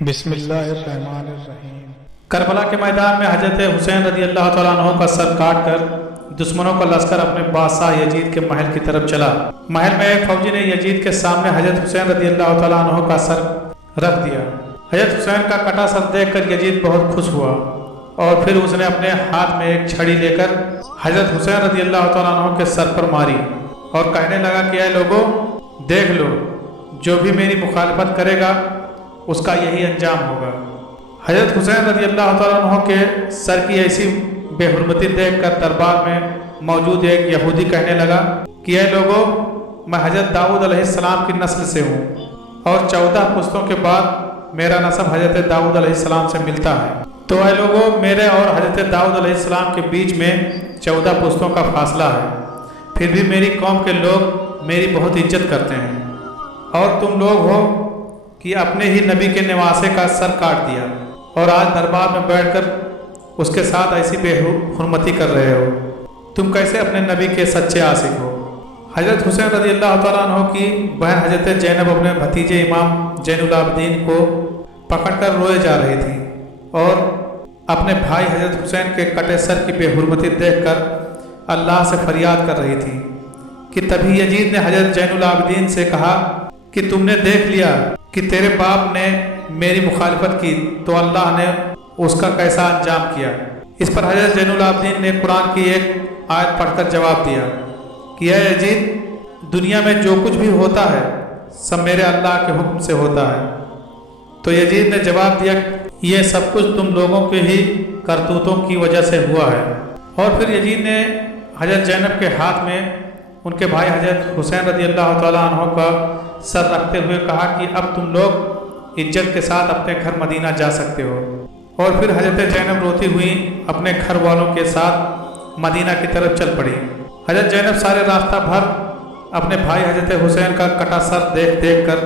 بسم اللہ الرحمن الرحیم۔ کربلا کے میدان میں حضرت حسین رضی اللہ تعالیٰ عنہ کا سر کاٹ کر دشمنوں کا لشکر اپنے بادشاہ یزید کے محل کی طرف چلا۔ محل میں ایک فوجی نے یزید کے سامنے حضرت حسین رضی اللہ تعالیٰ عنہ کا سر رکھ دیا۔ حضرت حسین کا کٹا سر دیکھ کر یزید بہت خوش ہوا اور پھر اس نے اپنے ہاتھ میں ایک چھڑی لے کر حضرت حسین رضی اللہ تعالیٰ عنہ کے سر پر ماری اور کہنے لگا کہ اے لوگوں، دیکھ لو، جو بھی میری مخالفت کرے گا اس کا یہی انجام ہوگا۔ حضرت حسین رضی اللہ تعالیٰ عنہ کے سر کی ایسی بے حرمتی دیکھ کر دربار میں موجود ایک یہودی کہنے لگا کہ اے لوگوں، میں حضرت داؤد علیہ السلام کی نسل سے ہوں اور 14 پشتوں کے بعد میرا نسب حضرت داؤد علیہ السلام سے ملتا ہے، تو اے لوگوں، میرے اور حضرت داؤد علیہ السلام کے بیچ میں 14 پشتوں کا فاصلہ ہے، پھر بھی میری قوم کے لوگ میری بہت عزت کرتے ہیں، اور تم لوگ ہو کہ اپنے ہی نبی کے نواسے کا سر کاٹ دیا اور آج دربار میں بیٹھ کر اس کے ساتھ ایسی بے حرمتی کر رہے ہو۔ تم کیسے اپنے نبی کے سچے عاشق ہو؟ حضرت حسین رضی اللہ تعالیٰ عنہ کی بہن حضرت زینب اپنے بھتیجے امام زین العابدین کو پکڑ کر روئے جا رہی تھی اور اپنے بھائی حضرت حسین کے کٹے سر کی بے حرمتی دیکھ کر اللہ سے فریاد کر رہی تھی کہ تبھی یزید نے حضرت زین العابدین سے کہا کہ تم نے دیکھ لیا کہ تیرے باپ نے میری مخالفت کی تو اللہ نے اس کا کیسا انجام کیا۔ اس پر حضرت زین العابدین نے قرآن کی ایک آیت پڑھ کر جواب دیا کہ اے یزید، دنیا میں جو کچھ بھی ہوتا ہے سب میرے اللہ کے حکم سے ہوتا ہے۔ تو یزید نے جواب دیا، یہ سب کچھ تم لوگوں کے ہی کرتوتوں کی وجہ سے ہوا ہے۔ اور پھر یزید نے حضرت زینب کے ہاتھ میں ان کے بھائی حضرت حسین رضی اللہ تعالیٰ عنہ کا سر رکھتے ہوئے کہا کہ اب تم لوگ عزت کے ساتھ اپنے گھر مدینہ جا سکتے ہو۔ اور پھر حضرت زینب روتی ہوئی اپنے گھر والوں کے ساتھ مدینہ کی طرف چل پڑی۔ حضرت زینب سارے راستہ بھر اپنے بھائی حضرت حسین کا کٹا سر دیکھ دیکھ کر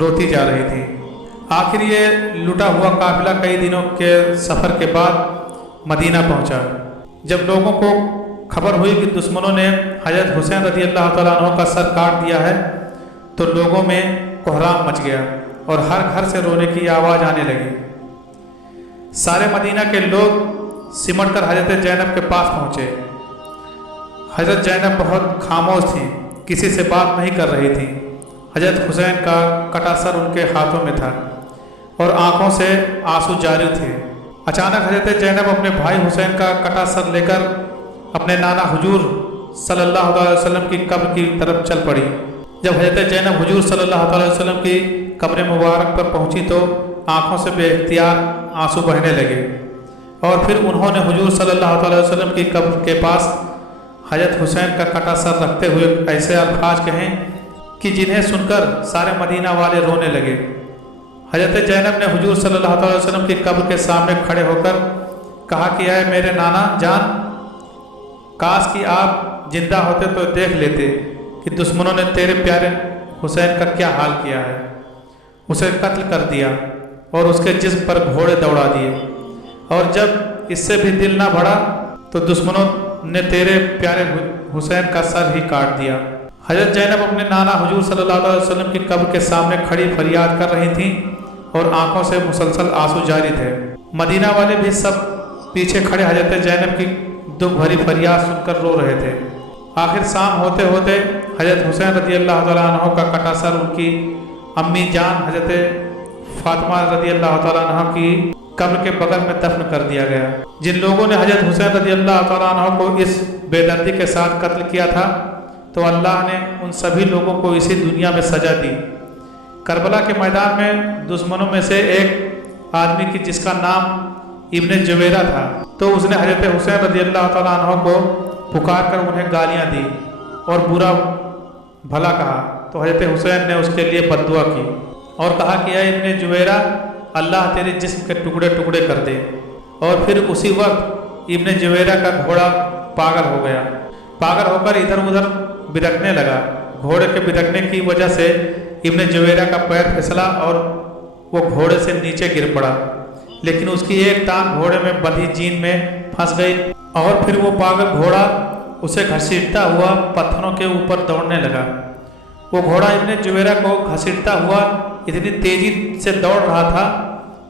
روتی جا رہی تھی۔ آخر یہ لٹا ہوا قافلہ کئی دنوں کے سفر کے بعد مدینہ پہنچا۔ جب لوگوں کو خبر ہوئی کہ دشمنوں نے حضرت حسین رضی اللہ تعالیٰ عنہ کا سر کاٹ دیا ہے تو لوگوں میں کوہرام مچ گیا اور ہر گھر سے رونے کی آواز آنے لگی۔ سارے مدینہ کے لوگ سمٹ کر حضرت زینب کے پاس پہنچے۔ حضرت زینب بہت خاموش تھی، کسی سے بات نہیں کر رہی تھی۔ حضرت حسین کا کٹا سر ان کے ہاتھوں میں تھا اور آنکھوں سے آنسو جاری تھے۔ اچانک حضرت زینب اپنے بھائی حسین کا کٹا سر لے کر اپنے نانا حضور صلی اللہ علیہ وسلم کی قبر کی طرف چل پڑی۔ جب حضرت زینب حضور صلی اللہ علیہ وسلم کی قبر مبارک پر پہنچی تو آنکھوں سے بے اختیار آنسو بہنے لگے، اور پھر انہوں نے حضور صلی اللہ علیہ وسلم کی قبر کے پاس حضرت حسین کا کٹا سر رکھتے ہوئے ایسے الفاظ کہیں کہ جنہیں سن کر سارے مدینہ والے رونے لگے۔ حضرت زینب نے حضور صلی اللہ علیہ وسلم کی قبر کے سامنے کھڑے ہو کر کہا کہ اے میرے نانا جان، کاش کہ آپ زندہ ہوتے تو دیکھ لیتے کہ دشمنوں نے تیرے پیارے حسین کا کیا حال کیا ہے۔ اسے قتل کر دیا اور اس کے جسم پر گھوڑے دوڑا دیے، اور جب اس سے بھی دل نہ بڑھا تو دشمنوں نے تیرے پیارے حسین کا سر ہی کاٹ دیا۔ حضرت زینب اپنے نانا حضور صلی اللہ علیہ وسلم کی قبر کے سامنے کھڑی فریاد کر رہی تھیں اور آنکھوں سے مسلسل آنسو جاری تھے۔ مدینہ والے بھی سب پیچھے کھڑے حضرت زینب کی دکھ بھری فریاد سن کر رو رہے تھے۔ آخر شام ہوتے ہوتے حضرت حسین رضی اللہ تعالیٰ عنہ کا کٹا سر ان کی امی جان حضرت فاطمہ رضی اللہ تعالیٰ عنہ کی قبر کے بغل میں دفن کر دیا گیا۔ جن لوگوں نے حضرت حسین رضی اللہ تعالیٰ عنہ کو اس بے دردی کے ساتھ قتل کیا تھا تو اللہ نے ان سبھی لوگوں کو اسی دنیا میں سزا دی۔ کربلا کے میدان میں دشمنوں میں سے ایک آدمی کی جس کا نام ابن جویرہ تھا، تو اس نے حضرت حسین رضی اللہ تعالیٰ عنہ کو پکار کر انہیں گالیاں دی اور برا بھلا کہا، تو حضرت حسین نے اس کے لیے بد دعا کی اور کہا کہ اے ابن جویرہ، اللہ تیرے جسم کے ٹکڑے ٹکڑے کر دے۔ اور پھر اسی وقت ابن جویرہ کا گھوڑا پاگل ہو گیا، پاگل ہو کر ادھر ادھر بدکنے لگا۔ گھوڑے کے بدکنے کی وجہ سے ابن جویرہ کا پیر پھسلا اور وہ گھوڑے سے نیچے گر پڑا، لیکن اس کی ایک ٹانگ گھوڑے میں بندھی جین میں پھنس گئی، اور پھر وہ پاگل گھوڑا اسے گھسیٹتا ہوا پتھروں کے اوپر دوڑنے لگا۔ وہ گھوڑا ابن جویرہ کو گھسیٹتا ہوا اتنی تیزی سے دوڑ رہا تھا